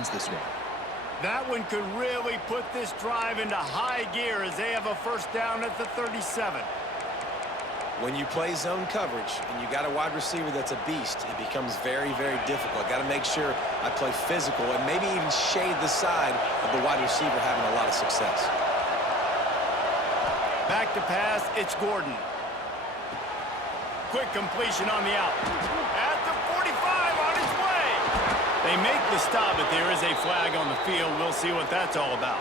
wins this one. That one could really put this drive into high gear as they have a first down at the 37. When you play zone coverage and you got a wide receiver that's a beast, it becomes very, very difficult. Got to make sure I play physical and maybe even shade the side of the wide receiver having a lot of success. Back to pass, it's Gordon. Quick completion on the out. At the 45 on his way. They make the stop, but there is a flag on the field. We'll see what that's all about.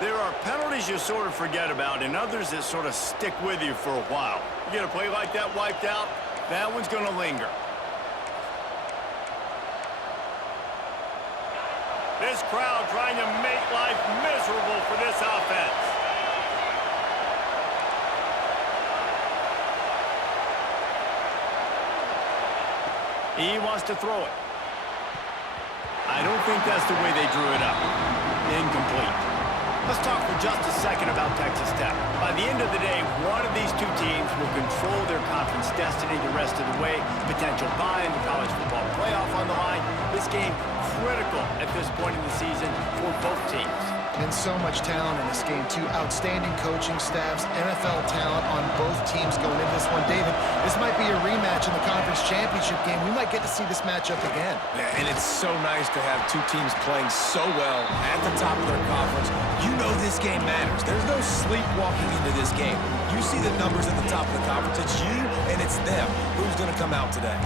There are penalties you sort of forget about and others that sort of stick with you for a while. You get a play like that wiped out, that one's going to linger. This crowd trying to make life miserable for this offense. He wants to throw it. I don't think that's the way they drew it up. Incomplete. Let's talk for just a second about Texas Tech. By the end of the day, one of these two teams will control their conference destiny the rest of the way. Potential bye in the college football playoff on the line. This game critical at this point in the season for both teams. And so much talent in this game, too. Outstanding coaching staffs, NFL talent on both teams going into this one. David, this might be a rematch in the conference championship game. We might get to see this matchup again. Yeah, and it's so nice to have two teams playing so well at the top of their conference. You know this game matters. There's no sleepwalking into this game. You see the numbers at the top of the conference. It's you and it's them. Who's going to come out today?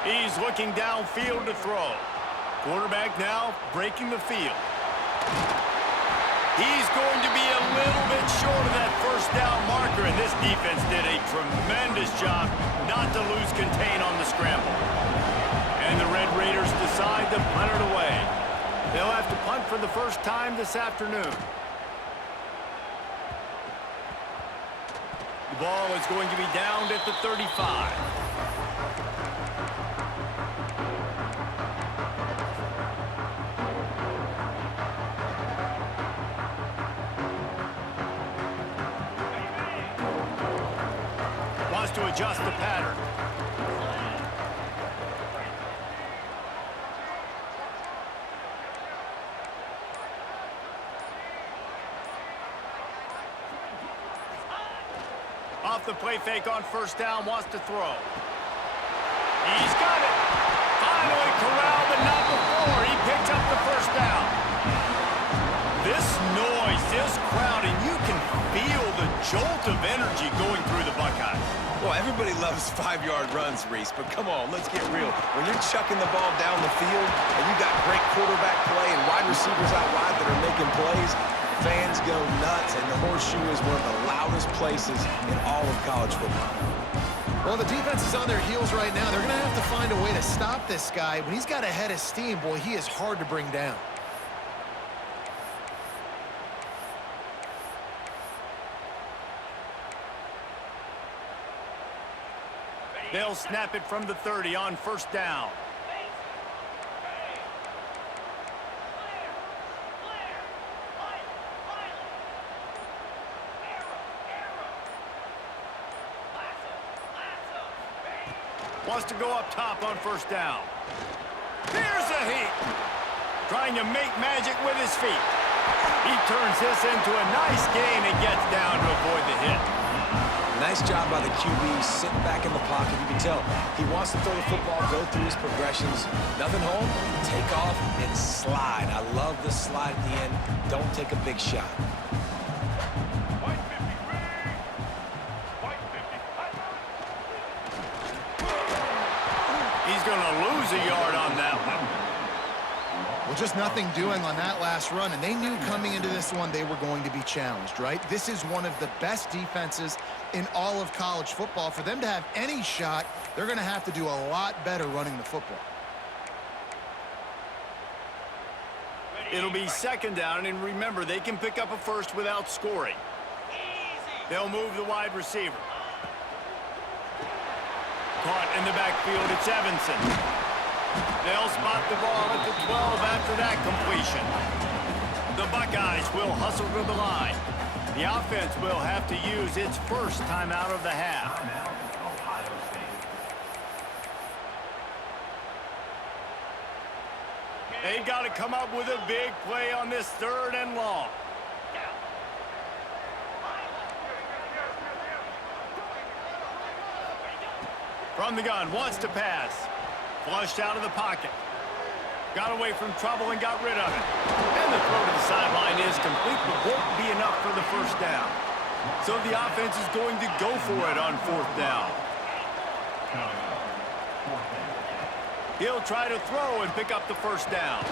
He's looking downfield to throw. Quarterback now breaking the field. He's going to be a little bit short of that first down marker, and this defense did a tremendous job not to lose contain on the scramble. And the Red Raiders decide to punt it away. They'll have to punt for the first time this afternoon. The ball is going to be downed at the 35. To adjust the pattern. Off the play fake on first down, wants to throw. He's got it. Finally corralled, but not before. He picks up the first down. This noise, this crowd, and you can feel the jolt of energy going through the Buckeyes. Well, everybody loves 5-yard runs, Reese, but come on, let's get real. When you're chucking the ball down the field and you got great quarterback play and wide receivers out wide that are making plays, fans go nuts, and the Horseshoe is one of the loudest places in all of college football. Well, the defense is on their heels right now. They're going to have to find a way to stop this guy. When he's got a head of steam, boy, he is hard to bring down. They'll snap it from the 30 on first down. Wants to go up top on first down. Here's a heat. Trying to make magic with his feet. He turns this into a nice gain and gets down to avoid the hit. Nice job by the QB, sitting back in the pocket. You can tell he wants to throw the football, go through his progressions. Nothing home, take off, and slide. I love the slide at the end. Don't take a big shot. He's going to lose a yard on that one. Well, just nothing doing on that last run, and they knew coming into this one they were going to be challenged, right? This is one of the best defenses in all of college football. For them to have any shot, they're going to have to do a lot better running the football. It'll be second down, and remember, they can pick up a first without scoring. They'll move the wide receiver. Caught, and the backfield, it's Evanson. They'll spot the ball at the 12 after that completion. The Buckeyes will hustle to the line. The offense will have to use its first timeout of the half. They got to come up with a big play on this 3rd and long. From the gun, wants to pass. Flushed out of the pocket. Got away from trouble and got rid of it. And the throw to the sideline is complete, but won't be enough for the first down. So the offense is going to go for it on 4th down. He'll try to throw and pick up the first down.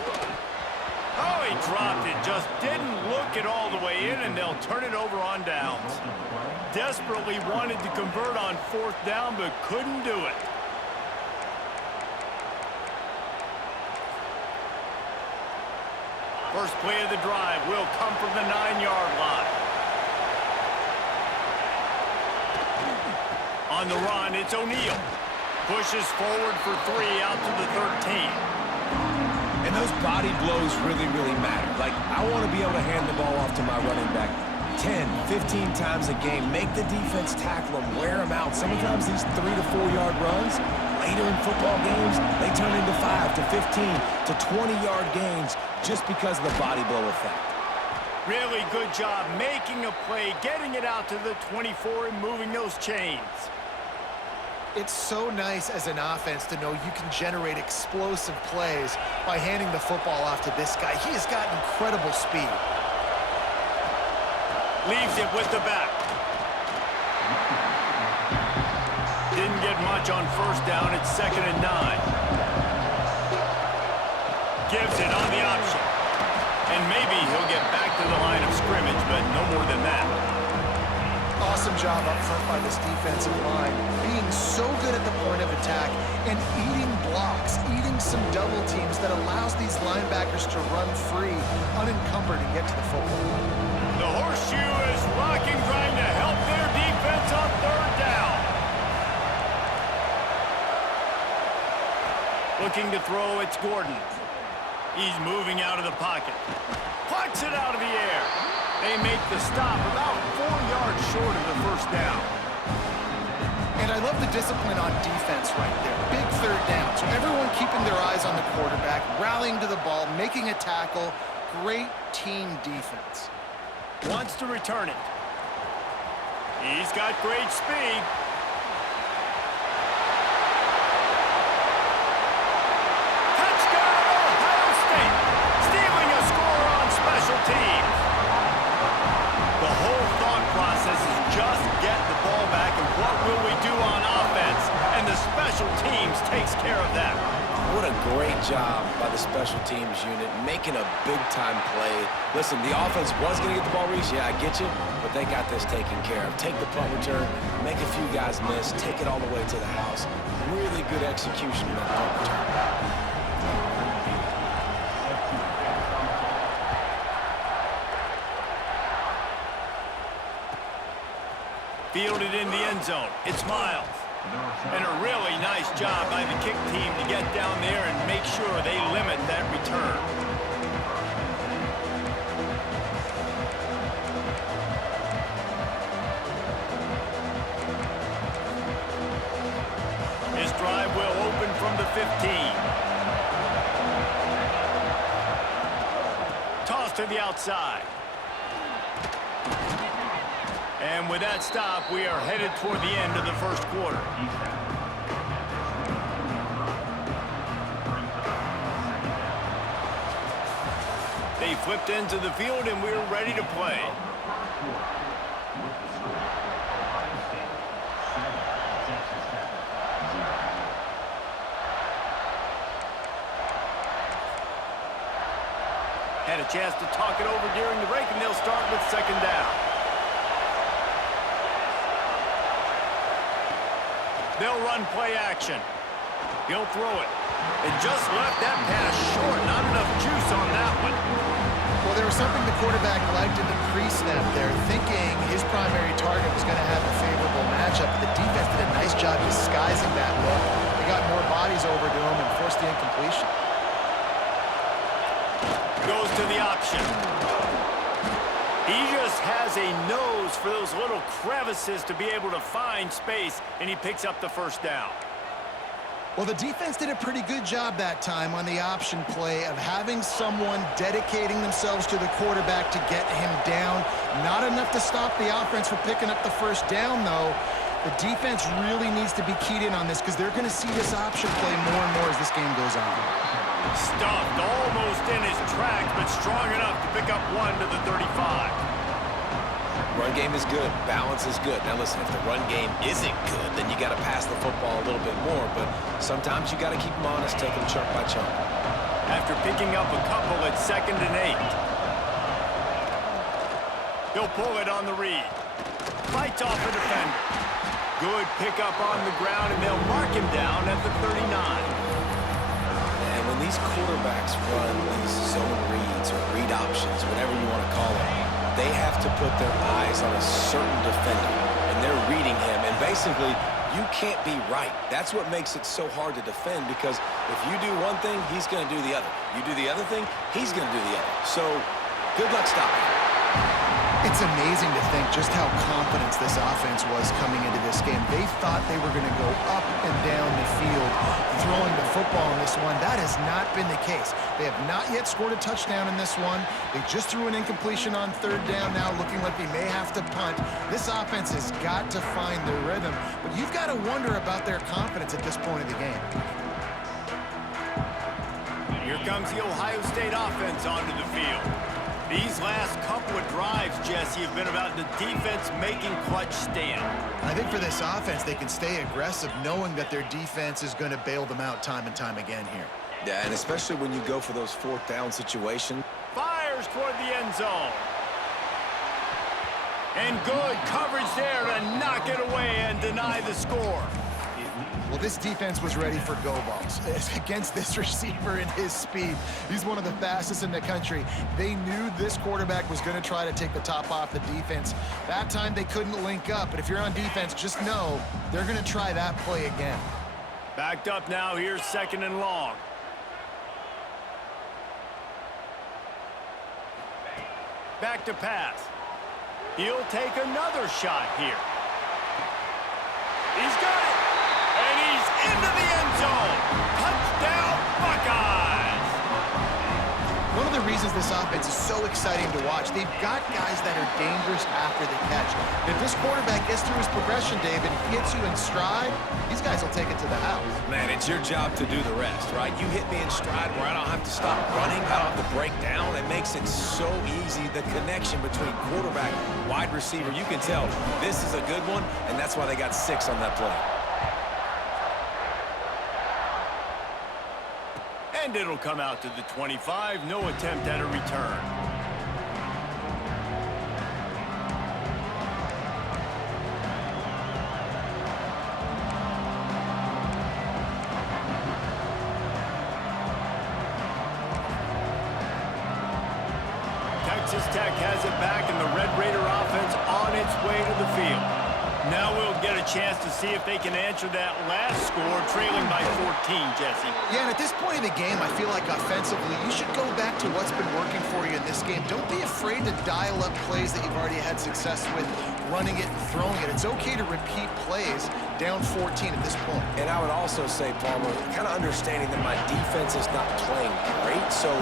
Oh, he dropped it. Just didn't look it all the way in, and they'll turn it over on downs. Desperately wanted to convert on 4th down, but couldn't do it. First play of the drive will come from the 9-yard line. On the run, it's O'Neal. Pushes forward for 3 out to the 13. And those body blows really, really matter. Like, I want to be able to hand the ball off to my running back 10, 15 times a game. Make the defense tackle them, wear them out. Sometimes these 3 to 4 yard runs, later in football games, they turn into 5 to 15 to 20-yard gains just because of the body blow effect. Really good job making a play, getting it out to the 24 and moving those chains. It's so nice as an offense to know you can generate explosive plays by handing the football off to this guy. He has got incredible speed. Leaves it with the back. Didn't get much on 1st down. It's 2nd and 9. Gives it on the option. And maybe he'll get back to the line of scrimmage, but no more than that. Awesome job up front by this defensive line, being so good at the point of attack and eating blocks, eating some double teams that allows these linebackers to run free, unencumbered, and get to the football. The horseshoe is rocking, trying to help their defense on 3rd down. Looking to throw, it's Gordon. He's moving out of the pocket. Plucks it out of the air. They make the stop about 4 yards short of the 1st down. And I love the discipline on defense right there. Big 3rd down. So everyone keeping their eyes on the quarterback, rallying to the ball, making a tackle. Great team defense. Wants to return it. He's got great speed. Touchdown, Ohio State. Stealing a score on special teams. The whole thought process is just get the ball back and what will we do on offense? And the special teams takes care of that. What a great job by the special teams unit, making a big-time play. Listen, the offense was going to get the ball, Reese. Yeah, I get you, but they got this taken care of. Take the punt return, make a few guys miss, take it all the way to the house. Really good execution of that punt return. Fielded in the end zone. It's Miles. And a really nice job by the kick team to get down there and make sure they limit that return. His drive will open from the 15. Toss to the outside. And with that stop, we are headed toward the end of the 1st quarter. They flipped into the field, and we're ready to play. Had a chance to talk it over during the break, and they'll start with 2nd down. They'll run play action. He'll throw it. And just left that pass short. Not enough juice on that one. Well, there was something the quarterback liked in the pre-snap there, thinking his primary target was going to have a favorable matchup. The defense did a nice job disguising that look, forced the incompletion. Goes to the option. He just has a nose for those little crevices to be able to find space, and he picks up the first down. Well, the defense did a pretty good job that time on the option play of having someone dedicating themselves to the quarterback to get him down. Not enough to stop the offense from picking up the first down, though. The defense really needs to be keyed in on this because they're going to see this option play more and more as this game goes on. Stuffed almost in his tracks, but strong enough to pick up one to the 35. Run game is good. Balance is good. Now listen, if the run game isn't good, then you got to pass the football a little bit more. But sometimes you got to keep them honest, take them chunk by chunk. After picking up a couple at 2nd and 8. He'll pull it on the read. Fights off a defender. Good pickup on the ground, and they'll mark him down at the 39. And when these quarterbacks run these zone reads or read options, whatever you want to call them, they have to put their eyes on a certain defender, and they're reading him. And basically, you can't be right. That's what makes it so hard to defend, because if you do one thing, he's going to do the other. You do the other thing, he's going to do the other. So good luck stopping him. It's amazing to think just how confident this offense was coming into this game. They thought they were going to go up and down the field throwing the football in this one. That has not been the case. They have not yet scored a touchdown in this one. They just threw an incompletion on 3rd down now, looking like they may have to punt. This offense has got to find their rhythm, but you've got to wonder about their confidence at this point of the game. Here comes the Ohio State offense onto the field. These last couple of drives, Jesse, have been about the defense making clutch stand. I think for this offense, they can stay aggressive knowing that their defense is going to bail them out time and time again here. Yeah, and especially when you go for those 4th down situations. Fires toward the end zone. And good coverage there to knock it away and deny the score. Well, this defense was ready for go balls against this receiver and his speed. He's one of the fastest in the country. They knew this quarterback was going to try to take the top off the defense. That time they couldn't link up, but if you're on defense, just know they're going to try that play again. Backed up now, here's 2nd and long. Back to pass. He'll take another shot here. He's got it. And he's into the end zone. Touchdown, Buckeyes. One of the reasons this offense is so exciting to watch, they've got guys that are dangerous after the catch. And if this quarterback gets through his progression, David, hits you in stride, these guys will take it to the house. Man, it's your job to do the rest, right? You hit me in stride where I don't have to stop running, I don't have to break down. It makes it so easy, the connection between quarterback, wide receiver. You can tell this is a good one, and that's why they got 6 on that play. And it'll come out to the 25. No attempt at a return. Texas Tech has it back, and the Red Raider offense on its way to the field. Now we'll get a chance to see if they can answer that last score, trailing by 14, Jesse. Yeah, and at this point of the game, I feel like offensively, you should go back to what's been working for you in this game. Don't be afraid to dial up plays that you've already had success with, running it and throwing it. It's okay to repeat plays down 14 at this point. And I would also say, Palmer, kind of understanding that my defense is not playing great, so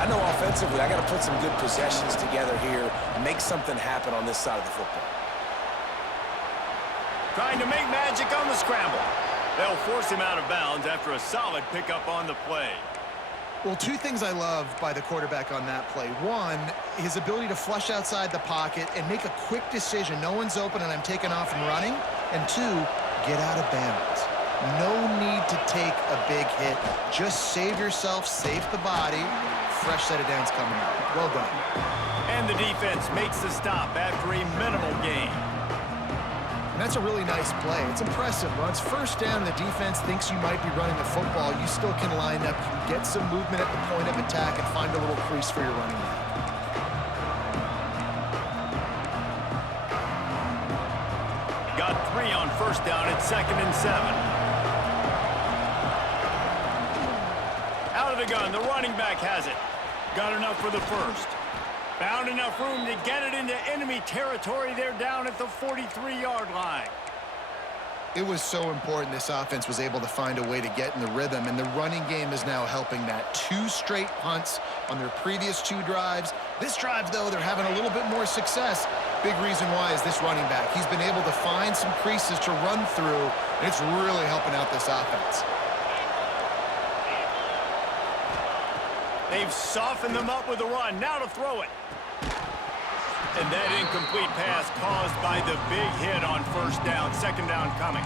I know offensively I got to put some good possessions together here and make something happen on this side of the football. Trying to make magic on the scramble. They'll force him out of bounds after a solid pickup on the play. Well, 2 things I love by the quarterback on that play. 1, his ability to flush outside the pocket and make a quick decision. No one's open and I'm taking off and running. And 2, get out of bounds. No need to take a big hit. Just save yourself, save the body. Fresh set of downs coming up. Well done. And the defense makes the stop after a minimal gain. And that's a really nice play. It's impressive. Once 1st down, the defense thinks you might be running the football. You still can line up, you can get some movement at the point of attack and find a little crease for your running back. Got 3 on 1st down at 2nd and 7. gun. The running back has it. Got enough for the first. Found enough room to get it into enemy territory. They're down at the 43-yard line. It was so important this offense was able to find a way to get in the rhythm, and the running game is now helping that. 2 straight punts on their previous 2 drives. This drive, though, they're having a little bit more success. Big reason why is this running back. He's been able to find some creases to run through, and it's really helping out this offense. They've softened them up with the run. Now to throw it. And that incomplete pass caused by the big hit on first down. Second down coming.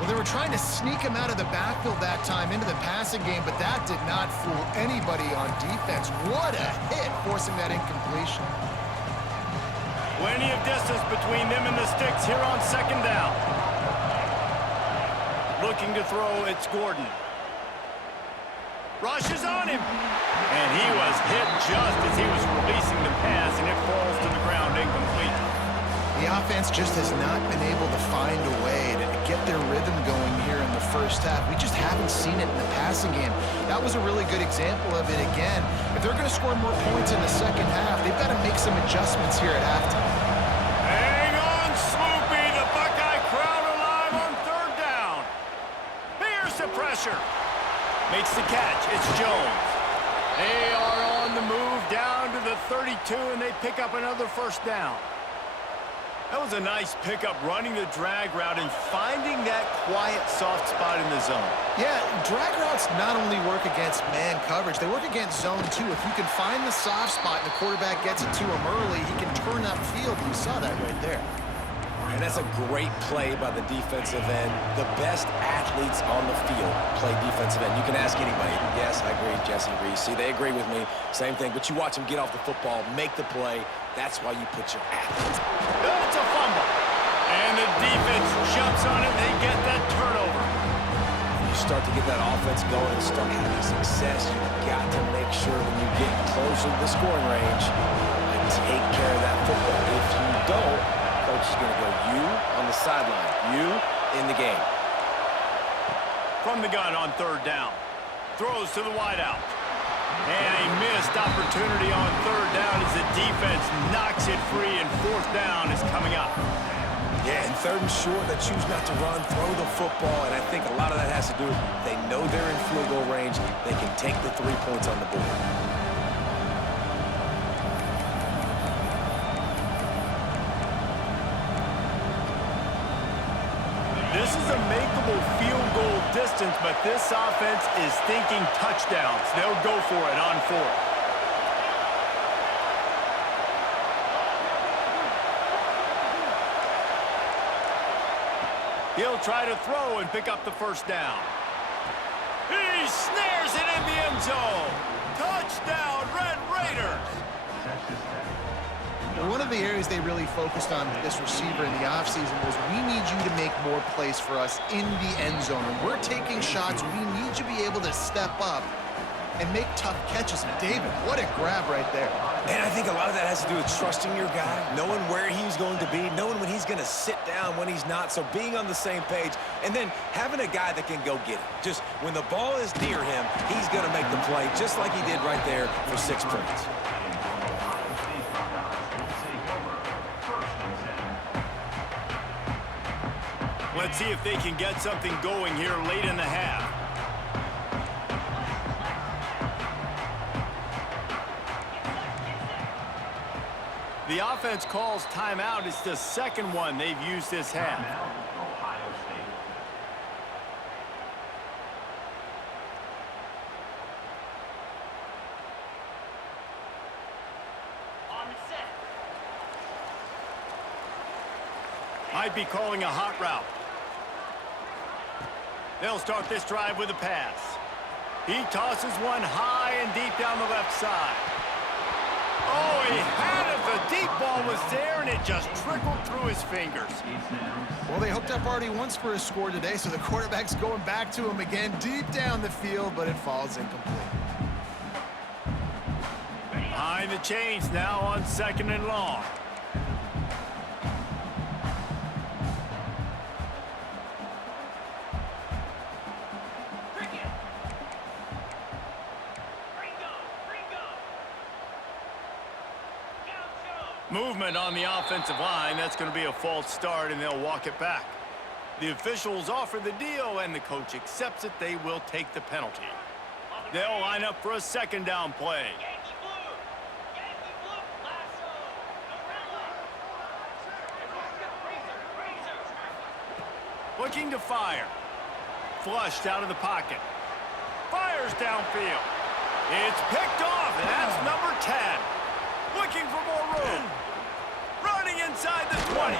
Well, they were trying to sneak him out of the backfield that time into the passing game, but that did not fool anybody on defense. What a hit, forcing that incompletion. Plenty of distance between them and the sticks here on second down. Looking to throw, it's Gordon. Rushes on him. And he was hit just as he was releasing the pass, and it falls to the ground incomplete. The offense just has not been able to find a way to get their rhythm going here in the first half. We just haven't seen it in the passing game. That was a really good example of it again. If they're going to score more points in the second half, they've got to make some adjustments here at halftime. Hang on, Sloopy. The Buckeye crowd alive on third down. Here's the pressure. Makes the catch. It's Jones. They are on the move down to the 32, and they pick up another first down. That was a nice pickup, running the drag route and finding that quiet, soft spot in the zone. Yeah, drag routes not only work against man coverage, they work against zone too. If you can find the soft spot and the quarterback gets it to him early, he can turn upfield. You saw that right there. And that's a great play by the defensive end. The best athletes on the field play defensive end. You can ask anybody. Yes, I agree, Jesse Reese. See, they agree with me. Same thing. But you watch them get off the football, make the play. That's why you put your athletes. It's a fumble. And the defense jumps on it. They get that turnover. When you start to get that offense going and start having success, you've got to make sure when you get closer to the scoring range, you take care of that football. If you don't, coach is going to go you on the sideline, you in the game. From the gun on third down. Throws to the wideout. And a missed opportunity on third down as the defense knocks it free, and fourth down is coming up. Yeah, and third and short, they choose not to run, throw the football, and I think a lot of that has to do with they know they're in field goal range. They can take the 3 points on the board. This is a makeable field goal distance, but this offense is thinking touchdowns. They'll go for it on fourth. He'll try to throw and pick up the first down. He snares it in the end zone. Touchdown, Red Raiders. One of the areas they really focused on this receiver in the offseason was, we need you to make more plays for us in the end zone. When we're taking shots, we need you to be able to step up and make tough catches. And David, what a grab right there. And I think a lot of that has to do with trusting your guy, knowing where he's going to be, knowing when he's going to sit down, when he's not, so being on the same page, and then having a guy that can go get it. Just when the ball is near him, he's going to make the play, just like he did right there for 6 points. Let's see if they can get something going here late in the half. The offense calls timeout. It's the second one they've used this half. Might be calling a hot route. They'll start this drive with a pass. He tosses one high and deep down the left side. Oh, he had it. The deep ball was there, and it just trickled through his fingers. Well, they hooked up already once for a score today, so the quarterback's going back to him again deep down the field, but it falls incomplete. Behind the chains now on second and long. Movement on the offensive line. That's going to be a false start, and they'll walk it back. The officials offer the deal, and the coach accepts it. They will take the penalty. They'll line up for a second down play. Looking to fire. Flushed out of the pocket. Fires downfield. It's picked off, and that's number 10. Looking for more room. Running inside the 20.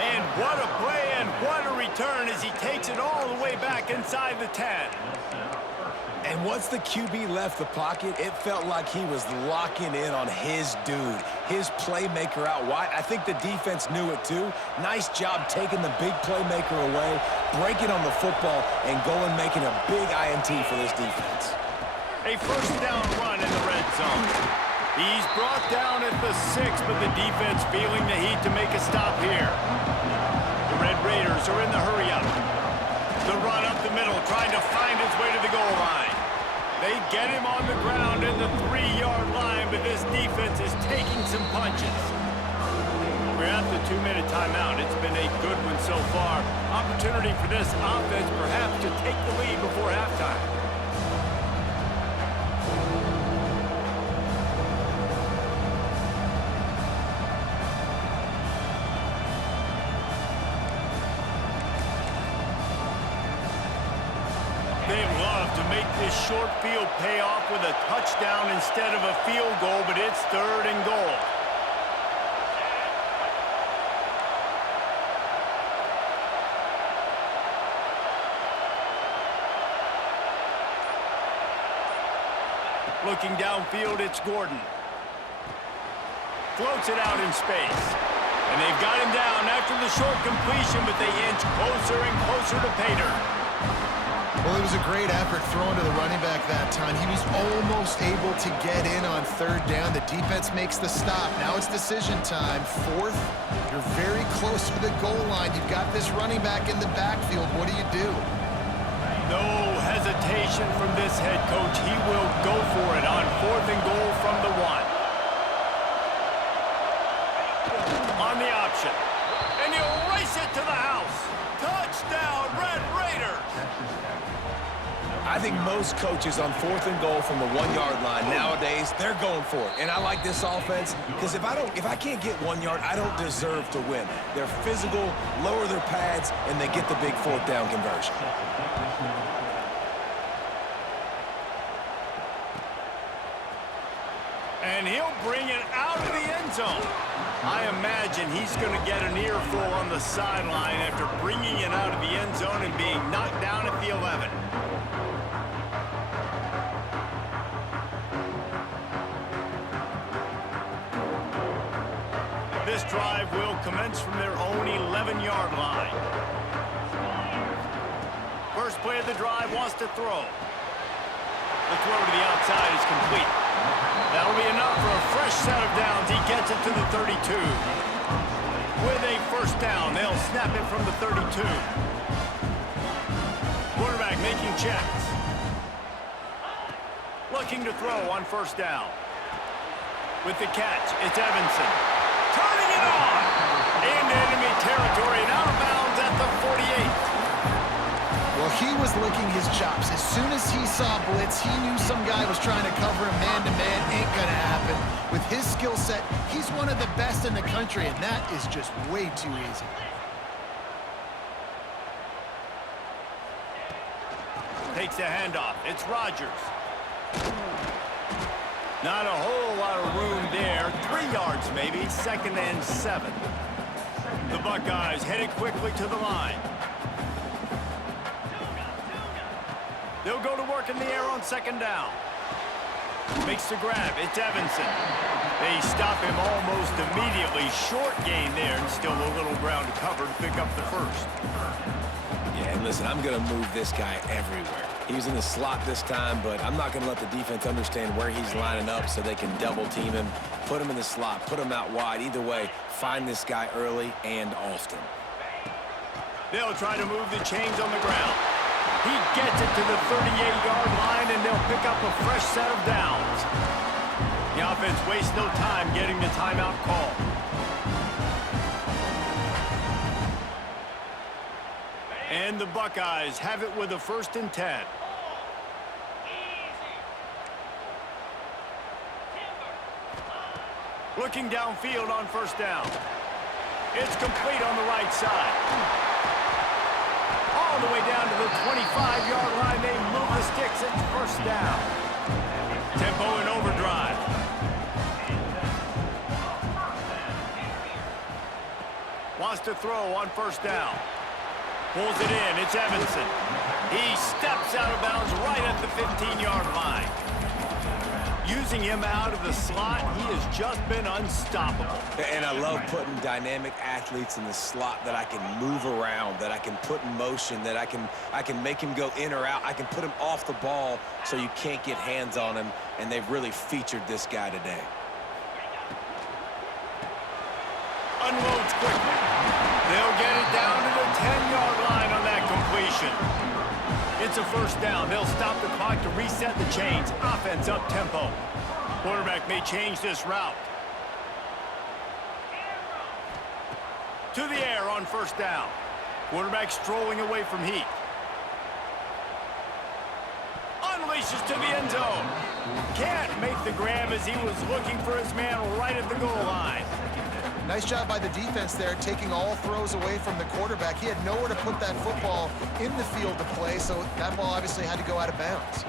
And what a play and what a return as he takes it all the way back inside the 10. And once the QB left the pocket, it felt like he was locking in on his dude, his playmaker out wide. I think the defense knew it too. Nice job taking the big playmaker away, breaking on the football, and going making a big INT for this defense. A first down run in the red zone. He's brought down at the 6, but the defense feeling the heat to make a stop here. The Red Raiders are in the hurry-up. The run up the middle, trying to find his way to the goal line. They get him on the ground in the 3-yard line, but this defense is taking some punches. We're at the 2-minute timeout. It's been a good one so far. Opportunity for this offense perhaps to take the lead before halftime. They love to make this short field pay off with a touchdown instead of a field goal, but it's 3rd and goal. Looking downfield, it's Gordon. Floats it out in space. And they've got him down after the short completion, but they inch closer and closer to pay dirt. Well, it was a great effort thrown to the running back that time. He was almost able to get in on 3rd down. The defense makes the stop. Now it's decision time. 4th, you're very close to the goal line. You've got this running back in the backfield. What do you do? No hesitation from this head coach. He will go for it on 4th and goal from the 1. On the option. And he'll race it to the house. Touchdown, Red Raiders! I think most coaches on 4th and goal from the 1-yard line nowadays, they're going for it. And I like this offense because if I can't get 1 yard, I don't deserve to win. They're physical, lower their pads, and they get the big 4th down conversion. And he'll bring it out of the end zone. I imagine he's going to get an earful on the sideline after bringing it out of the end zone and being knocked down at the 11. This drive will commence from their own 11-yard line. First play of the drive wants to throw. The throw to the outside is complete. That'll be enough for a fresh set of downs. He gets it to the 32. With a first down, they'll snap it from the 32. Quarterback making checks. Looking to throw on first down. With the catch, it's Evanson. Turning it on! Into enemy territory and out of bounds at the 48. Well, he was licking his chops. As soon as he saw blitz, he knew some guy was trying to cover him man-to-man. Ain't gonna happen. With his skill set, he's one of the best in the country, and that is just way too easy. Takes the handoff. It's Rodgers. Not a whole lot of room there. 3 yards maybe. 2nd and 7. The Buckeyes headed quickly to the line. They'll go to work in the air on 2nd down. Makes the grab. It's Evanson. They stop him almost immediately. Short gain there and still a little ground to cover to pick up the first. Yeah, and listen, I'm going to move this guy everywhere. He was in the slot this time, but I'm not going to let the defense understand where he's lining up so they can double team him, put him in the slot, put him out wide. Either way, find this guy early and often. They'll try to move the chains on the ground. He gets it to the 38-yard line, and they'll pick up a fresh set of downs. The offense wastes no time getting the timeout call. And the Buckeyes have it with a 1st and 10. Looking downfield on 1st down. It's complete on the right side. All the way down to the 25-yard line. They move the sticks. It's 1st down. Tempo in overdrive. Wants to throw on 1st down. Pulls it in. It's Evanson. He steps out of bounds right at the 15-yard line. Using him out of the slot, he has just been unstoppable. And I love putting dynamic athletes in the slot that I can move around, that I can put in motion, that I can make him go in or out. I can put him off the ball so you can't get hands on him, and they've really featured this guy today. Unloads quickly. They'll get it down to the 10-yard line on that completion. It's a 1st down. They'll stop the clock to reset the chains. Offense up tempo. Quarterback may change this route. To the air on 1st down. Quarterback strolling away from heat. Unleashes to the end zone. Can't make the grab as he was looking for his man right at the goal line. Nice job by the defense there, taking all throws away from the quarterback. He had nowhere to put that football in the field to play, so that ball obviously had to go out of bounds.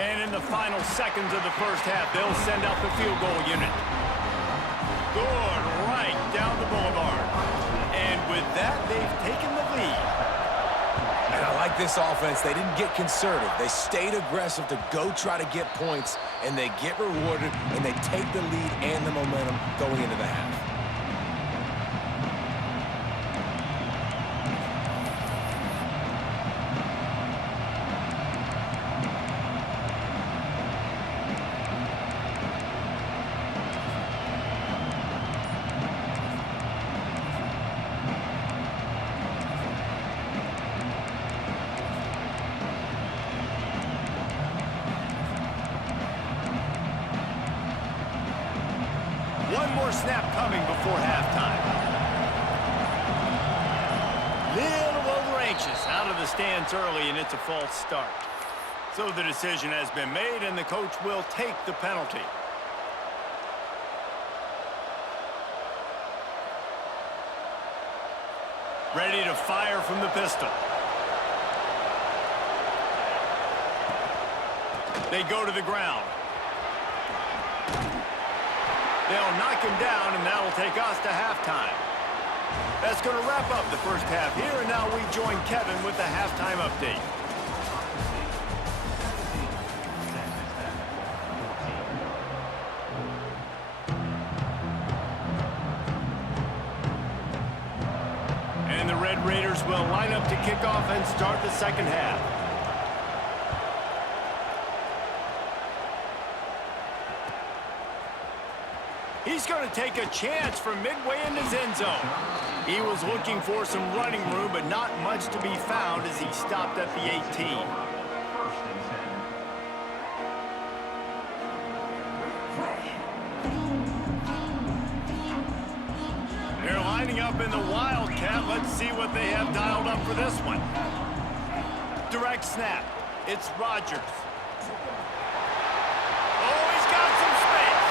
And in the final seconds of the 1st half, they'll send out the field goal unit. Good right down the boulevard. And with that, they've taken the lead. And I like this offense. They didn't get conservative. They stayed aggressive to go try to get points, and they get rewarded, and they take the lead and the momentum going into the half. One more snap coming before halftime. Little over anxious out of the stands early, and it's a false start. So the decision has been made, and the coach will take the penalty. Ready to fire from the pistol. They go to the ground. They'll knock him down, and that'll take us to halftime. That's going to wrap up the 1st half here, and now we join Kevin with the halftime update. And the Red Raiders will line up to kick off and start the 2nd half. He's going to take a chance from midway in his end zone. He was looking for some running room, but not much to be found as he stopped at the 18. They're lining up in the Wildcat. Let's see what they have dialed up for this one. Direct snap. It's Rodgers. Oh, he's got some space.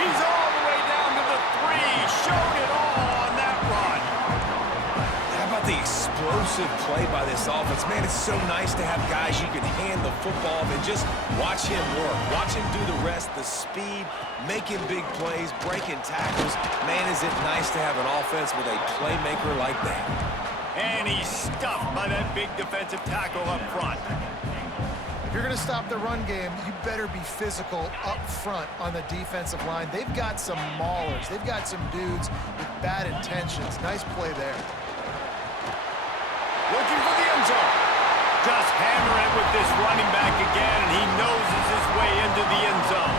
He's all the way down to the 3. Showed it all on that run. How about the explosive play by this offense? Man, it's so nice to have guys you can hand the football and just watch him work. Watch him do the rest, the speed, making big plays, breaking tackles. Man, is it nice to have an offense with a playmaker like that. And he's stuffed by that big defensive tackle up front. If you're going to stop the run game, you better be physical up front on the defensive line. They've got some maulers. They've got some dudes with bad intentions. Nice play there. Looking for the end zone. Just hammer it with this running back again, and he noses his way into the end zone.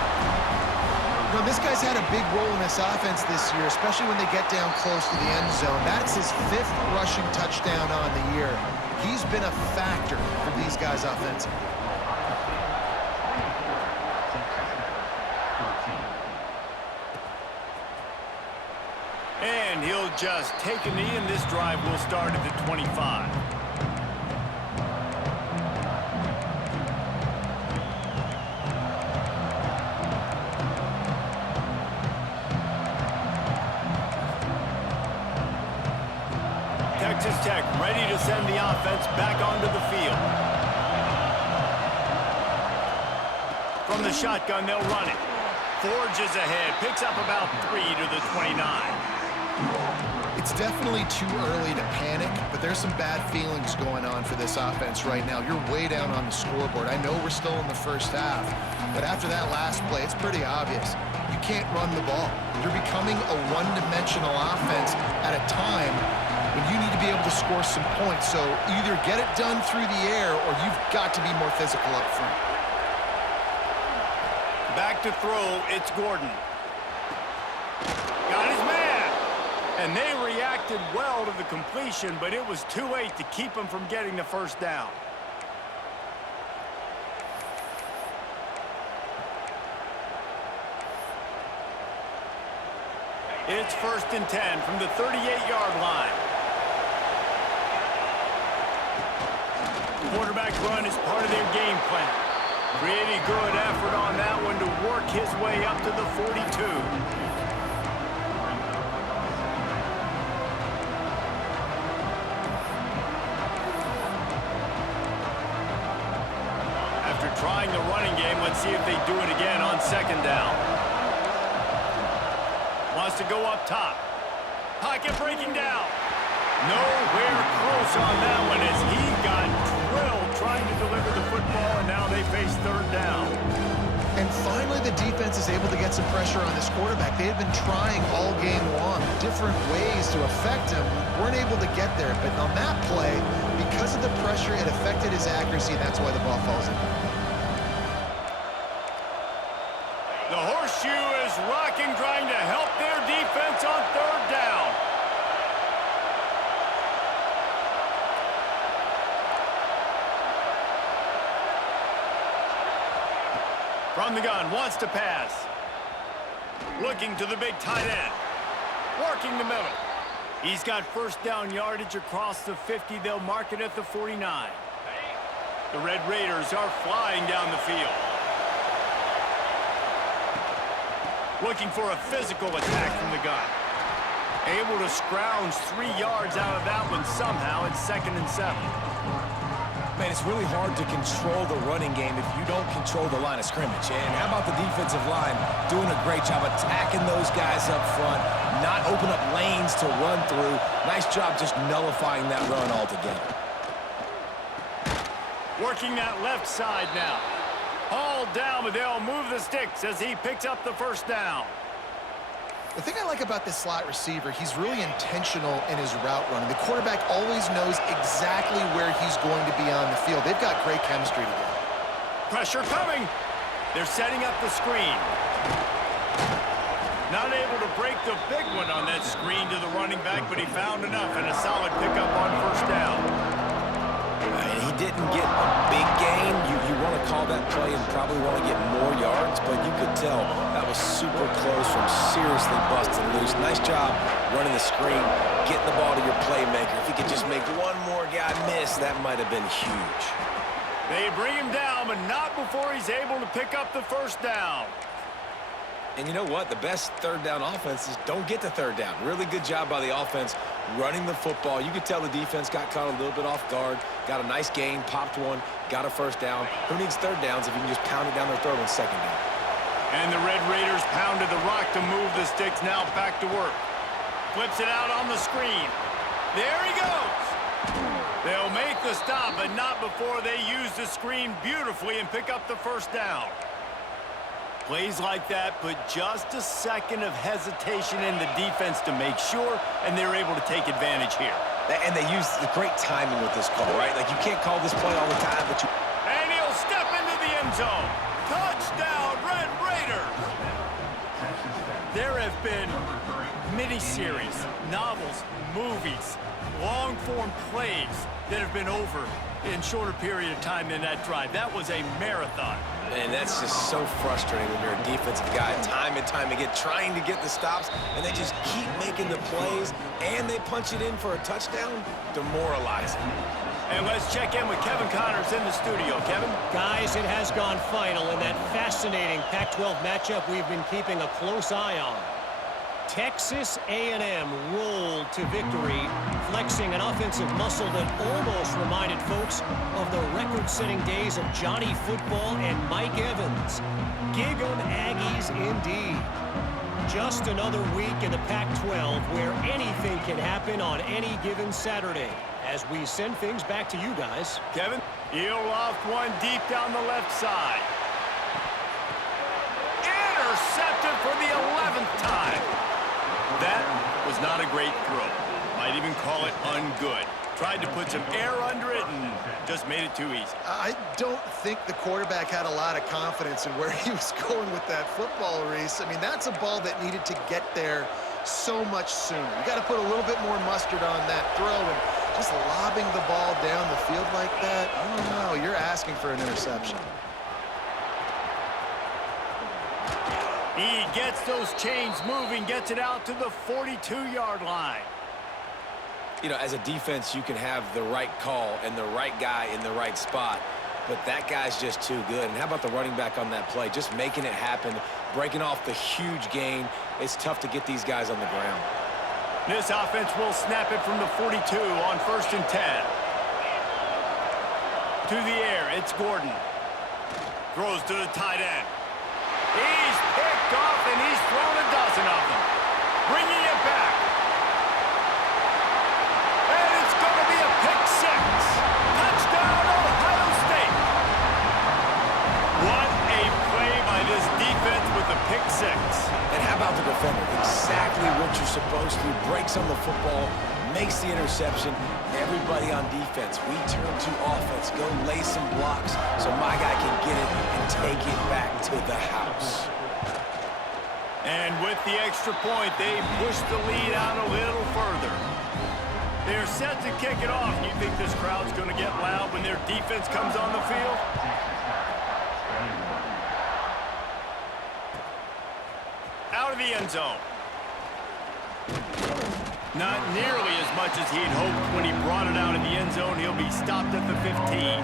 You know, this guy's had a big role in this offense this year, especially when they get down close to the end zone. That's his 5th rushing touchdown on the year. He's been a factor for these guys offensively. And he'll just take a knee, and this drive will start at the 25. Texas Tech ready to send the offense back onto the field. From the shotgun, they'll run it. Forges ahead, picks up about 3 to the 29. It's definitely too early to panic, but there's some bad feelings going on for this offense right now. You're way down on the scoreboard. I know we're still in the first half, but after that last play, it's pretty obvious. You can't run the ball. You're becoming a one-dimensional offense at a time when you need to be able to score some points. So either get it done through the air or you've got to be more physical up front. Back to throw, it's Gordon. Got his man. And they reacted well to the completion, but it was too late to keep him from getting the first down. It's 1st and 10 from the 38-yard line. Quarterback run is part of their game plan. Pretty good effort on that one to work his way up to the 42. After trying the running game, let's see if they do it again on 2nd down. Wants to go up top. Pocket breaking down. Nowhere close on that one as he got drilled trying to deliver the football, and now they face 3rd down. And finally, the defense is able to get some pressure on this quarterback. They had been trying all game long, different ways to affect him. Weren't able to get there, but on that play, because of the pressure, it affected his accuracy. That's why the ball falls in. The horseshoe is rocking, trying to help their defense on 3rd down. From the gun, wants to pass. Looking to the big tight end. Working the middle. He's got 1st down yardage across the 50. They'll mark it at the 49. The Red Raiders are flying down the field. Looking for a physical attack from the gun. Able to scrounge 3 yards out of that one somehow. It's 2nd and 7. Man, it's really hard to control the running game if you don't control the line of scrimmage. And how about the defensive line doing a great job attacking those guys up front, not open up lanes to run through. Nice job just nullifying that run altogether. Working that left side now. All down, but they'll move the sticks as he picks up the 1st down. The thing I like about this slot receiver, he's really intentional in his route running. The quarterback always knows exactly where he's going to be on the field. They've got great chemistry together. Pressure coming. They're setting up the screen. Not able to break the big one on that screen to the running back, but he found enough and a solid pickup on 1st down. He didn't get a big gain. You want to call that play and probably want to get more yards, but you could tell that was super close from seriously busting loose. Nice job running the screen, getting the ball to your playmaker. If he could just make one more guy miss, that might have been huge. They bring him down, but not before he's able to pick up the 1st down. And you know what? The best 3rd down offenses don't get to 3rd down. Really good job by the offense running the football. You could tell the defense got caught a little bit off guard, got a nice gain, popped one, got a 1st down. Who needs 3rd downs if you can just pound it down their throat on 2nd down? And the Red Raiders pounded the rock to move the sticks. Now back to work. Flips it out on the screen. There he goes. They'll make the stop, but not before they use the screen beautifully and pick up the 1st down. Plays like that put just a second of hesitation in the defense to make sure, and they're able to take advantage here. And they used the great timing with this call, right? Like, you can't call this play all the time, but you... And he'll step into the end zone. Touchdown, Red Raiders! There have been miniseries, novels, movies, long-form plays that have been over in shorter period of time than that drive. That was a marathon. And that's just so frustrating when you're a defensive guy, time and time again, trying to get the stops, and they just keep making the plays, and they punch it in for a touchdown. Demoralizing. And let's check in with Kevin Connors in the studio. Kevin? Guys, it has gone final in that fascinating Pac-12 matchup we've been keeping a close eye on. Texas A&M rolled to victory, flexing an offensive muscle that almost reminded folks of the record-setting days of Johnny Football and Mike Evans. Gig 'em Aggies indeed. Just another week in the Pac-12 where anything can happen on any given Saturday. As we send things back to you guys. Kevin? He'll loft one deep down the left side. Intercepted for the 11th time. That was not a great throw. Might even call it ungood. Tried to put some air under it and just made it too easy. I don't think the quarterback had a lot of confidence in where he was going with that football, Reese. I mean, that's a ball that needed to get there so much sooner. You got to put a little bit more mustard on that throw, and just lobbing the ball down the field like that, I don't know. You're asking for an interception. He gets those chains moving, gets it out to the 42-yard line. You know, as a defense, you can have the right call and the right guy in the right spot, but that guy's just too good. And how about the running back on that play? Just making it happen, breaking off the huge gain. It's tough to get these guys on the ground. This offense will snap it from the 42 on 1st and 10. To the air, it's Gordon. Throws to the tight end. He's picked off, and he's thrown a dozen of them. Bringing it back. And it's going to be a pick six. Touchdown, Ohio State. What a play by this defense with the pick six. And how about the defender? Exactly what you're supposed to do. Breaks on the football, makes the interception. Everybody on defense, we turn to offense. Go lay some blocks so my guy can get it and take it back to the house. And with the extra point, they push the lead out a little further. They're set to kick it off. You think this crowd's going to get loud when their defense comes on the field? Out of the end zone. Not nearly as much as he'd hoped when he brought it out of the end zone. He'll be stopped at the 15.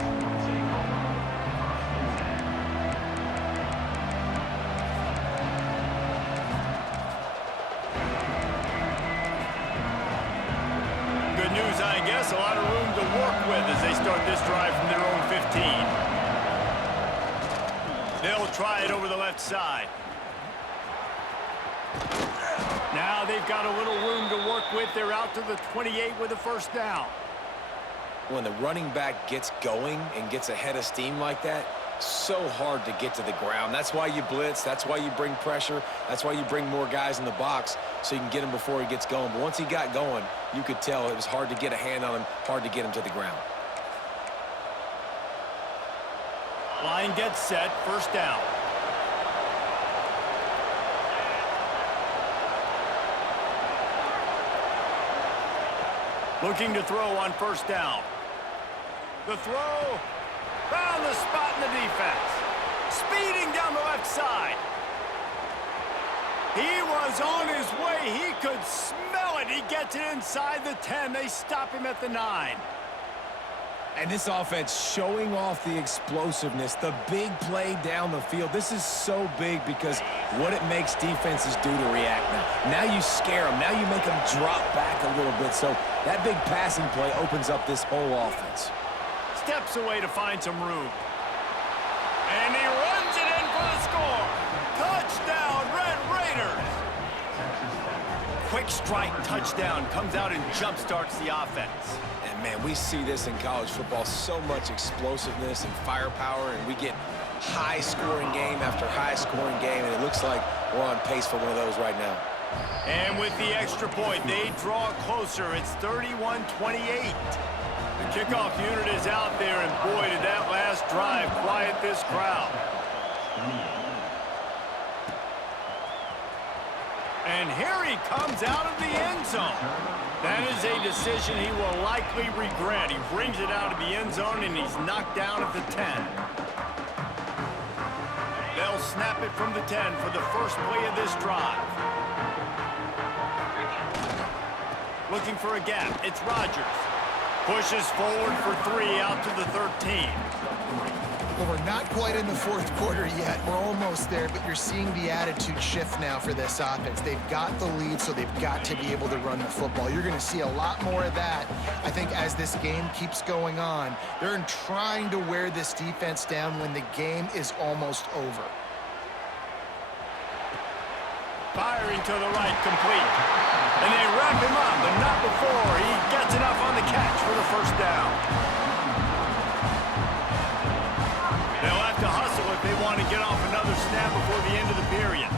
Good news, I guess. A lot of room to work with as they start this drive from their own 15. They'll try it over the left side. Now they've got a little room to work with. They're out to the 28 with a first down. When the running back gets going and gets ahead of steam like that, so hard to get to the ground. That's why you blitz. That's why you bring pressure. That's why you bring more guys in the box so you can get him before he gets going. But once he got going, you could tell it was hard to get a hand on him, hard to get him to the ground. Line gets set, first down. Looking to throw on first down. The throw. Found the spot in the defense. Speeding down the left side. He was on his way. He could smell it. He gets it inside the 10. They stop him at the 9. And this offense showing off the explosiveness, the big play down the field. This is so big because what it makes defenses do to react now. Now you scare them. Now you make them drop back a little bit. So that big passing play opens up this whole offense. Steps away to find some room. And he runs it in for the score. Touchdown, Red Raiders. Quick strike touchdown comes out and jump-starts the offense. And, man, we see this in college football, so much explosiveness and firepower, and we get high-scoring game after high-scoring game, and it looks like we're on pace for one of those right now. And with the extra point, they draw closer. It's 31-28. The kickoff unit is out there, and boy, did that last drive quiet this crowd. And here he comes out of the end zone. That is a decision he will likely regret. He brings it out of the end zone, and he's knocked down at the 10. They'll snap it from the 10 for the first play of this drive. Looking for a gap. It's Rodgers. Pushes forward for 3 out to the 13. Well, we're not quite in the fourth quarter yet. We're almost there, but you're seeing the attitude shift now for this offense. They've got the lead, so they've got to be able to run the football. You're going to see a lot more of that, I think, as this game keeps going on. They're trying to wear this defense down when the game is almost over. Firing to the right, complete. And they wrap him up, but not before he gets enough on the catch for the first down. They'll have to hustle if they want to get off another snap before the end of the period.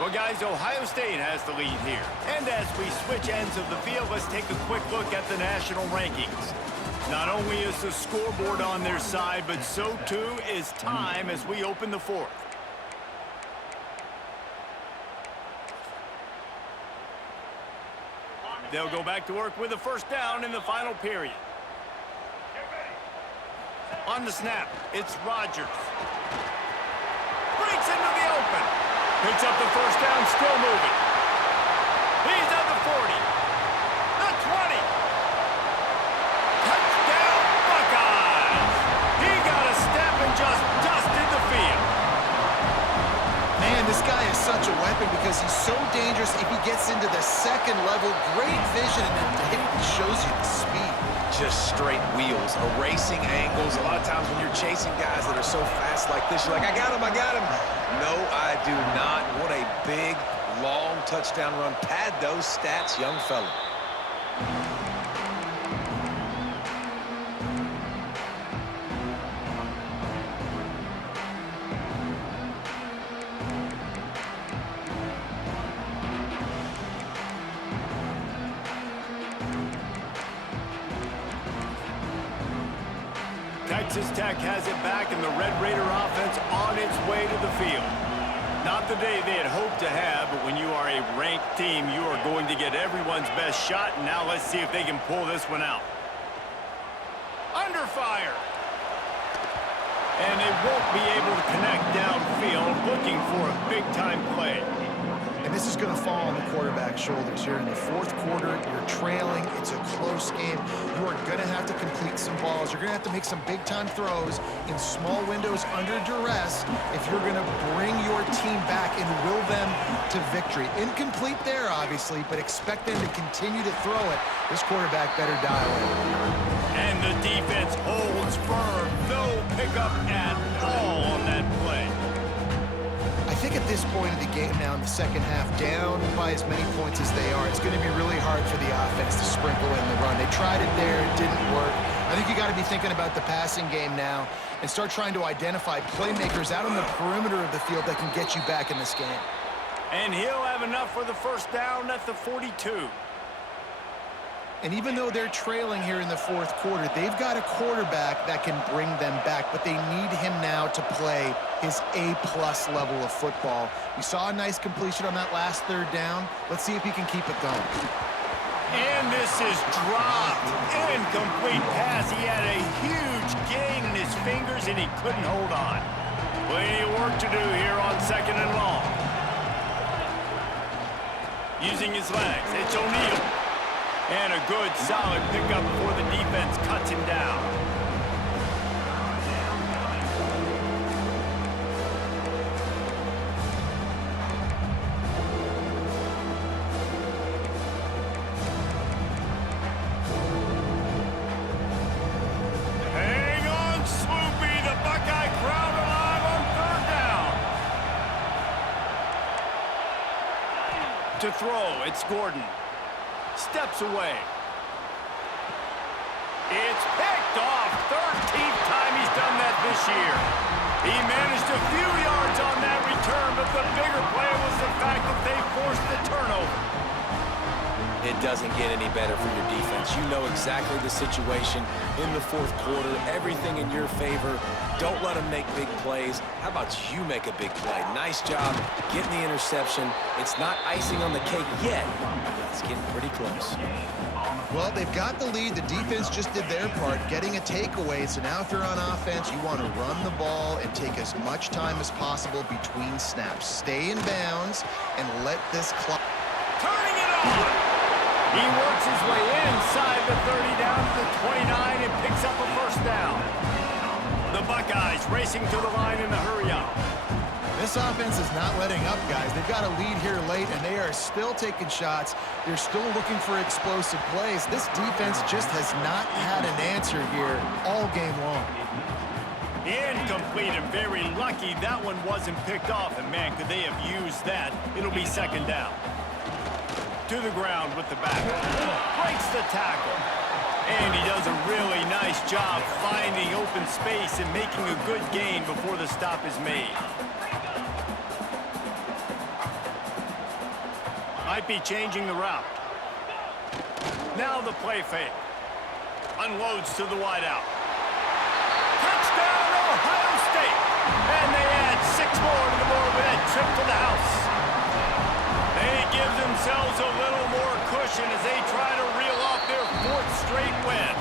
Well, guys, Ohio State has the lead here. And as we switch ends of the field, let's take a quick look at the national rankings. Not only is the scoreboard on their side, but so too is time as we open the fourth. They'll go back to work with a first down in the final period. On the snap, it's Rodgers. Breaks into the open. Picks up the first down, still moving. He's at the 40. The 20. Touchdown, Buckeyes. He got a step and just dusted the field. Man, this guy is such a weapon because he's so dangerous if he gets into the second level. Great vision, and then it shows you the speed. Just straight wheels, erasing angles. A lot of times when you're chasing guys that are so fast like this, you're like, I got him, I got him. No, I do not. What a big, long touchdown run. Pad those stats, young fella. Texas Tech has it back, and the Red Raider offense on its way to the field. Not the day they had hoped to have, but when you are a ranked team, you are going to get everyone's best shot, and now let's see if they can pull this one out. Under fire. And they won't be able to connect downfield, looking for a big-time play. And this is going to fall on the quarterback's shoulders. You're in the fourth quarter. You're trailing. It's a close game. You are going to have to complete some balls. You're going to have to make some big-time throws in small windows under duress if you're going to bring your team back and will them to victory. Incomplete there, obviously, but expect them to continue to throw it. This quarterback better dial in. And the defense holds firm. No pickup at all on that play. I think at this point of the game now in the second half, down by as many points as they are, it's going to be really hard for the offense to sprinkle in the run. They tried it there. It didn't work. I think you got to be thinking about the passing game now and start trying to identify playmakers out on the perimeter of the field that can get you back in this game. And he'll have enough for the first down at the 42. And even though they're trailing here in the fourth quarter, they've got a quarterback that can bring them back, but they need him now to play his A-plus level of football. We saw a nice completion on that last third down. Let's see if he can keep it going. And this is dropped. Incomplete pass. He had a huge gain in his fingers, and he couldn't hold on. Plenty of work to do here on second and long. Using his legs, it's O'Neal. And a good, solid pickup before the defense cuts him down. Hang on, Swoopy. The Buckeye crowd alive on third down. To throw, it's Gordon. Steps away. It's picked off. 13th time he's done that this year. He managed a few yards on that return, but the bigger play was the fact that they forced the turnover. It doesn't get any better for your defense. You know exactly the situation in the fourth quarter, everything in your favor. Don't let them make big plays. How about you make a big play? Nice job getting the interception. It's not icing on the cake yet, but it's getting pretty close. Well, they've got the lead. The defense just did their part, getting a takeaway. So now if you're on offense, you want to run the ball and take as much time as possible between snaps. Stay in bounds and let this clock. Turning it on. He works his way inside the 30 down to the 29 and picks up a first down. The Buckeyes racing to the line in a hurry-up. This offense is not letting up, guys. They've got a lead here late, and they are still taking shots. They're still looking for explosive plays. This defense just has not had an answer here all game long. Incomplete, and very lucky that one wasn't picked off. And, man, could they have used that? It'll be second down. To the ground with the back. Breaks the tackle. And he does a really nice job finding open space and making a good gain before the stop is made. Might be changing the route. Now the play fake. Unloads to the wideout. Touchdown, Ohio State! And they add 6 more to the board with that trip to the house. They give themselves a little more cushion as they try to reel off their 4th straight win.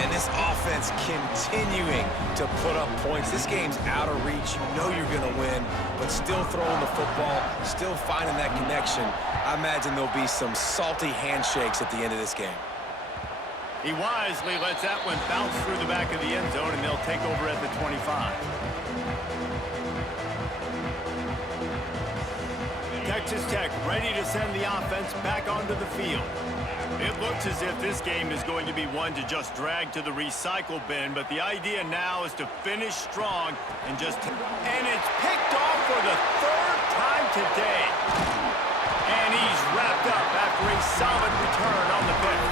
And this offense continuing to put up points. This game's out of reach. You know you're going to win, but still throwing the football, still finding that connection. I imagine there'll be some salty handshakes at the end of this game. He wisely lets that one bounce through the back of the end zone, and they'll take over at the 25. Texas Tech ready to send the offense back onto the field. It looks as if this game is going to be one to just drag to the recycle bin, but the idea now is to finish strong and just... And it's picked off for the 3rd time today. And he's wrapped up after a solid return on the pick.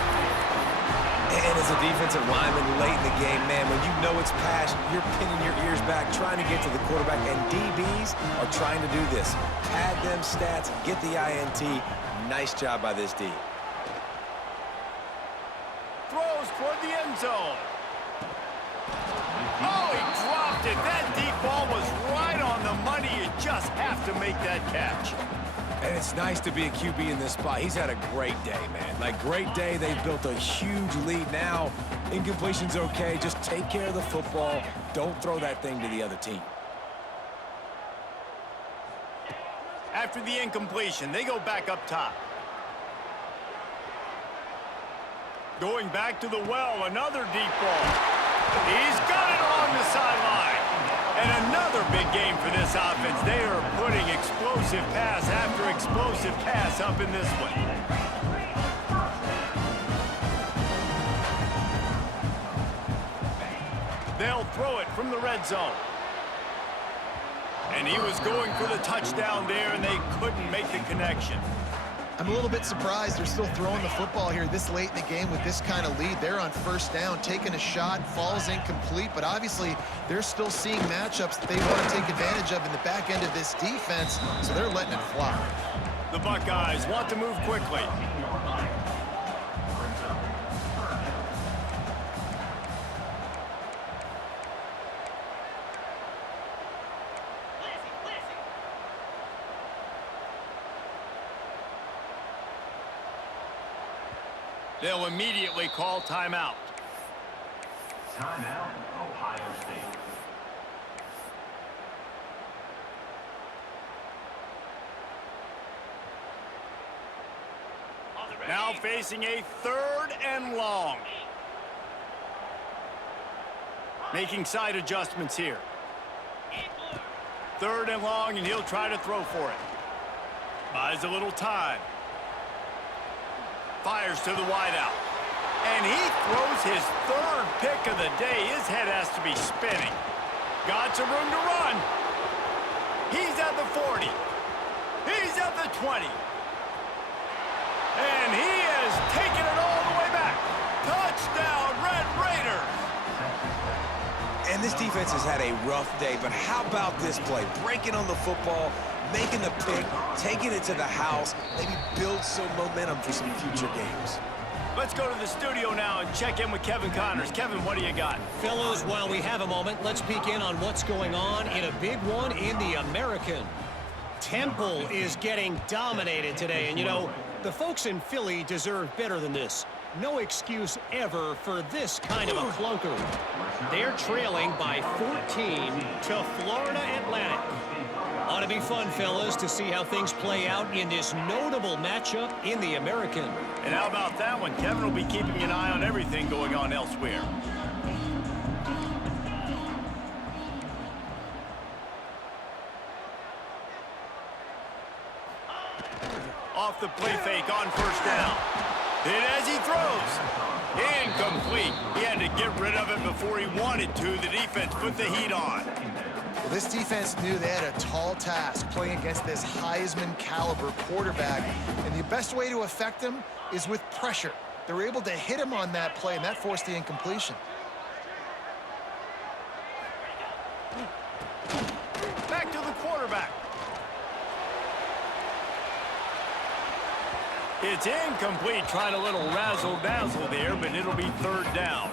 And as a defensive lineman late in the game, man, when you know it's past, you're pinning your ears back, trying to get to the quarterback, and DBs are trying to do this. Pad them stats, get the INT. Nice job by this D. Throws toward the end zone. Oh, he dropped it. That deep ball was right on the money. You just have to make that catch. And it's nice to be a QB in this spot. He's had a great day, man. Like, great day. They've built a huge lead now. Incompletion's okay. Just take care of the football. Don't throw that thing to the other team. After the incompletion, they go back up top. Going back to the well, another deep ball. He's got it along the sideline. And another big game for this offense. They are putting explosive pass after explosive pass up in this one. They'll throw it from the red zone. And he was going for the touchdown there, and they couldn't make the connection. I'm a little bit surprised they're still throwing the football here this late in the game with this kind of lead. They're on first down, taking a shot, falls incomplete, but obviously they're still seeing matchups that they want to take advantage of in the back end of this defense, so they're letting it fly. The Buckeyes want to move quickly. They'll immediately call timeout. Timeout, Ohio State. Now facing a 3rd and long. Making side adjustments here. 3rd and long, and he'll try to throw for it. Buys a little time. Fires to the wideout. And he throws his 3rd pick of the day. His head has to be spinning. Got some room to run. He's at the 40. He's at the 20. And he has taken it all the way back. Touchdown, Red Raiders. And this defense has had a rough day, but how about this play? Breaking on the football, making the pick, taking it to the house, maybe build some momentum for some future games. Let's go to the studio now and check in with Kevin Connors. Kevin, what do you got? Fellows, while we have a moment, let's peek in on what's going on in a big one in the American. Temple is getting dominated today, and you know, the folks in Philly deserve better than this. No excuse ever for this kind of a clunker. They're trailing by 14 to Florida Atlantic. Ought to be fun, fellas, to see how things play out in this notable matchup in the American. And how about that one? Kevin will be keeping an eye on everything going on elsewhere. Off the play fake on first down. Hit as he throws. Incomplete. He had to get rid of it before he wanted to. The defense put the heat on. Well, this defense knew they had a tall task playing against this Heisman caliber quarterback, and the best way to affect him is with pressure. They were able to hit him on that play, and that forced the incompletion. Back to the quarterback. It's incomplete. Tried a little razzle-dazzle there, but it'll be third down.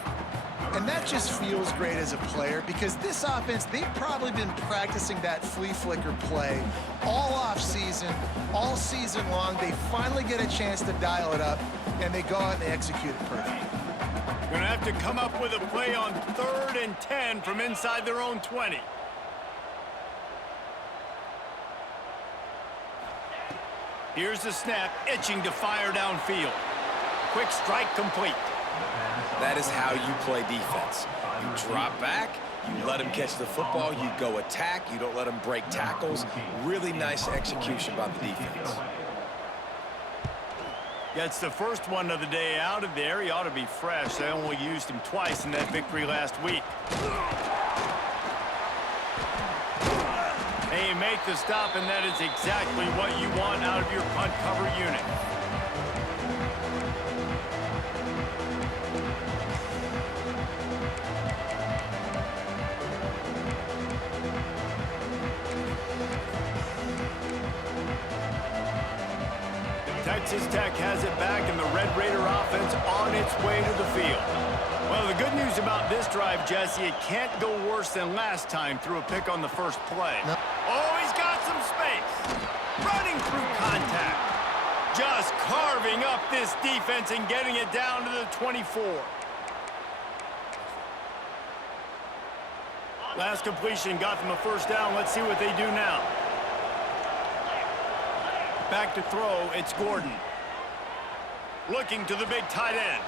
And that just feels great as a player because this offense, they've probably been practicing that flea flicker play all off season, all season long. They finally get a chance to dial it up, and they go out and they execute it perfectly. Gonna have to come up with a play on 3rd and 10 from inside their own 20. Here's the snap, itching to fire downfield. Quick strike complete. That is how you play defense. You drop back, you let him catch the football, you go attack, you don't let him break tackles. Really nice execution by the defense. Gets the first one of the day out of there. He ought to be fresh. They only used him twice in that victory last week. They make the stop, and that is exactly what you want out of your punt cover unit. Texas Tech has it back, and the Red Raider offense on its way to the field. Well, the good news about this drive, Jesse, it can't go worse than last time through a pick on the first play. No. Oh, he's got some space. Running through contact. Just carving up this defense and getting it down to the 24. Last completion got them a first down. Let's see what they do now. Back to throw, it's Gordon. Looking to the big tight end.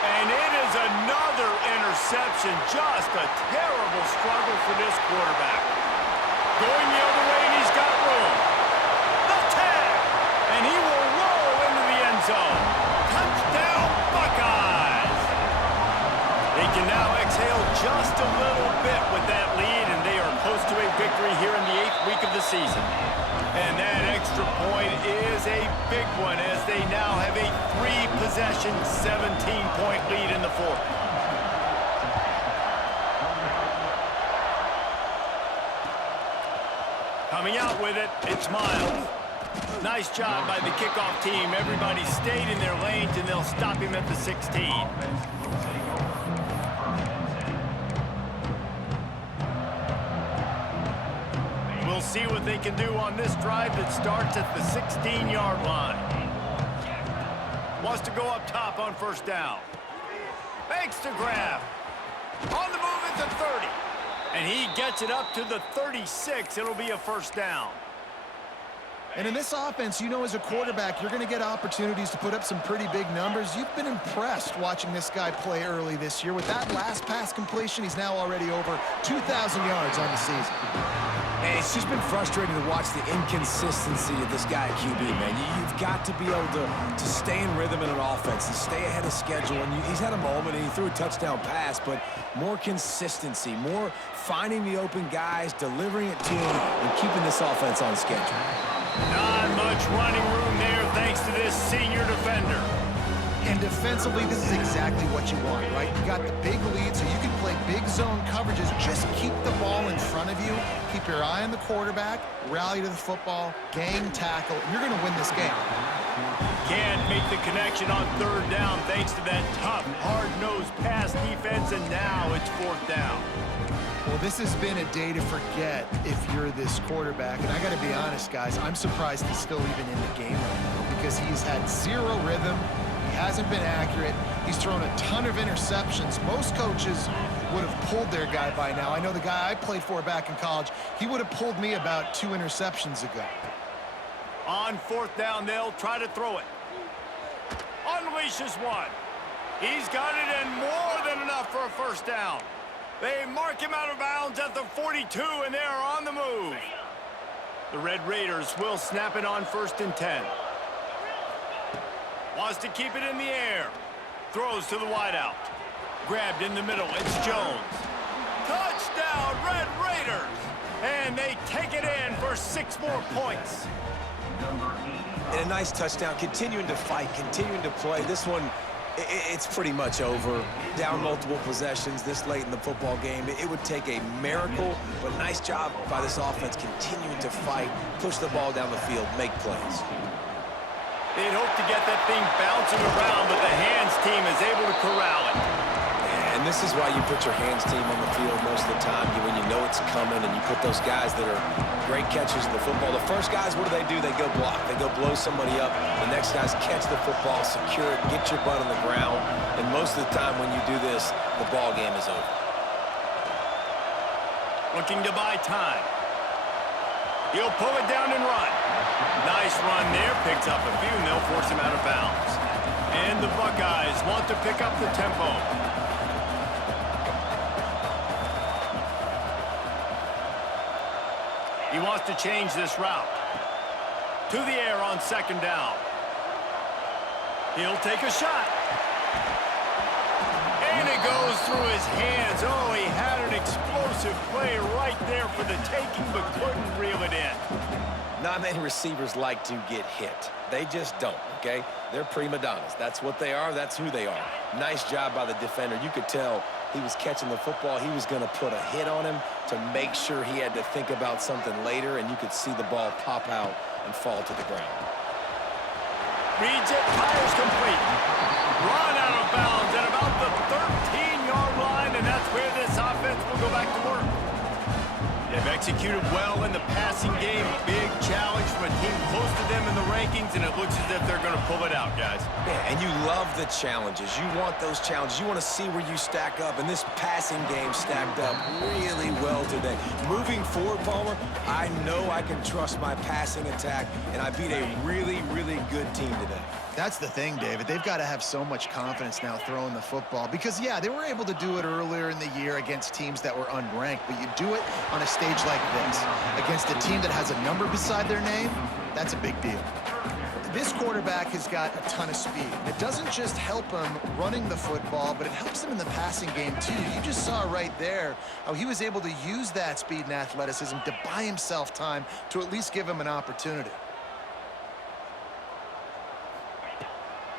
And it is another interception. Just a terrible struggle for this quarterback. Going the other way, and he's got room. The tag! And he will roll into the end zone. Touchdown, Buckeyes! They can now exhale just a little bit with that lead, and they are close to a victory here in the 8th week of the season. And that extra point is a big one as they now have a 3-possession, 17-point lead in the 4th. Coming out with it, it's Miles. Nice job by the kickoff team. Everybody stayed in their lanes, and they'll stop him at the 16. We'll see what they can do on this drive that starts at the 16-yard line. Wants to go up top on first down. Fakes to grab. On the move at the 30. And he gets it up to the 36. It'll be a first down. And in this offense, you know, as a quarterback, you're going to get opportunities to put up some pretty big numbers. You've been impressed watching this guy play early this year. With that last pass completion, he's now already over 2,000 yards on the season. And it's just been frustrating to watch the inconsistency of this guy at QB, man. You've got to be able to stay in rhythm in an offense and stay ahead of schedule. And he's had a moment, and he threw a touchdown pass, but more consistency, more finding the open guys, delivering it to him, and keeping this offense on schedule. Not much running room there thanks to this senior defender. And defensively, this is exactly what you want, right? You got the big lead, so you can play big zone coverages. Just keep the ball in front of you. Keep your eye on the quarterback, rally to the football, gang tackle, and you're going to win this game. Can't make the connection on third down thanks to that tough, hard-nosed pass defense, and now it's fourth down. Well, this has been a day to forget if you're this quarterback. And I got to be honest, guys, I'm surprised he's still even in the game right now because he's had zero rhythm. He hasn't been accurate. He's thrown a ton of interceptions. Most coaches would have pulled their guy by now. I know the guy I played for back in college, he would have pulled me about 2 interceptions ago. On fourth down, they'll try to throw it. Unleashes one. He's got it and more than enough for a first down. They mark him out of bounds at the 42, and they're on the move. The Red Raiders will snap it on 1st and 10. Wants to keep it in the air. Throws to the wideout. Grabbed in the middle. It's Jones. Touchdown, Red Raiders! And they take it in for 6 more points. And a nice touchdown, continuing to fight, continuing to play. This one, it's pretty much over. Down multiple possessions this late in the football game. It would take a miracle, but nice job by this offense continuing to fight, push the ball down the field, make plays. They'd hope to get that thing bouncing around, but the hands team is able to corral it. And this is why you put your hands team on the field most of the time, when you know it's coming, and you put those guys that are great catchers of the football. The first guys, what do? They go block. They go blow somebody up. The next guys catch the football, secure it, get your butt on the ground. And most of the time when you do this, the ball game is over. Looking to buy time. He'll pull it down and run. Nice run there. Picks up a few, and they'll force him out of bounds. And the Buckeyes want to pick up the tempo. He wants to change this route. To the air on 2nd down. He'll take a shot. And it goes through his hands. Oh, he had an explosive play right there for the taking, but couldn't reel it in. Not many receivers like to get hit. They just don't, okay? They're prima donnas. That's what they are. That's who they are. Nice job by the defender. You could tell he was catching the football. He was going to put a hit on him to make sure he had to think about something later, and you could see the ball pop out and fall to the ground. Reads it, fires complete. Run out of bounds at about the 13-yard line, and that's where this offense will go back to work. They've executed well in the passing game. Big challenge from a team close to them in the rankings, and it looks as if they're going to pull it out, guys. Yeah, and you love the challenges. You want those challenges. You want to see where you stack up, and this passing game stacked up really well today. Moving forward, Palmer, I know I can trust my passing attack, and I beat a really, really good team today. That's the thing, David. They've got to have so much confidence now throwing the football because, yeah, they were able to do it earlier in the year against teams that were unranked, but you do it on a stage like this against a team that has a number beside their name. That's a big deal. This quarterback has got a ton of speed. It doesn't just help him running the football, but it helps him in the passing game, too. You just saw right there how he was able to use that speed and athleticism to buy himself time to at least give him an opportunity.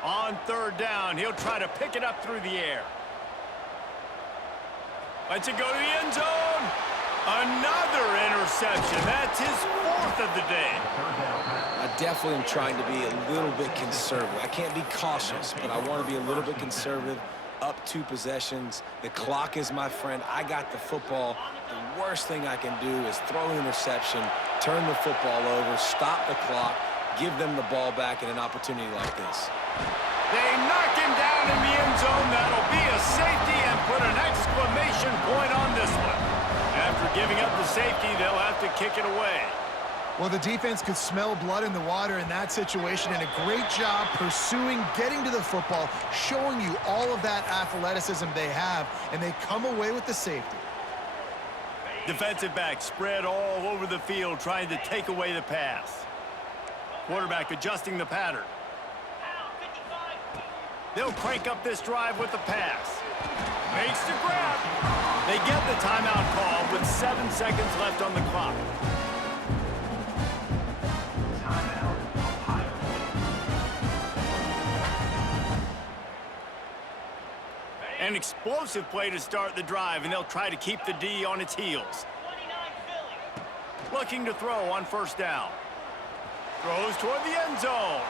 On 3rd down, he'll try to pick it up through the air. Lets it go to the end zone. Another interception. That's his 4th of the day. I definitely am trying to be a little bit conservative. I can't be cautious, but I want to be a little bit conservative. Up 2 possessions. The clock is my friend. I got the football. The worst thing I can do is throw an interception, turn the football over, stop the clock, give them the ball back in an opportunity like this. They knock him down in the end zone. That'll be a safety and put an exclamation point on this one. After giving up the safety, they'll have to kick it away. Well, the defense could smell blood in the water in that situation, and a great job pursuing, getting to the football, showing you all of that athleticism they have, and they come away with the safety. Defensive back spread all over the field trying to take away the pass. Quarterback adjusting the pattern. They'll crank up this drive with the pass. Makes the grab. They get the timeout call with 7 seconds left on the clock. An explosive play to start the drive, and they'll try to keep the D on its heels. Looking to throw on first down. Throws toward the end zone.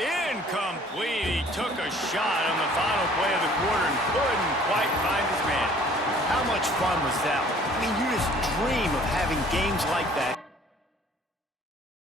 Incomplete. He took a shot on the final play of the quarter and couldn't quite find his man. How much fun was that? I mean, you just dream of having games like that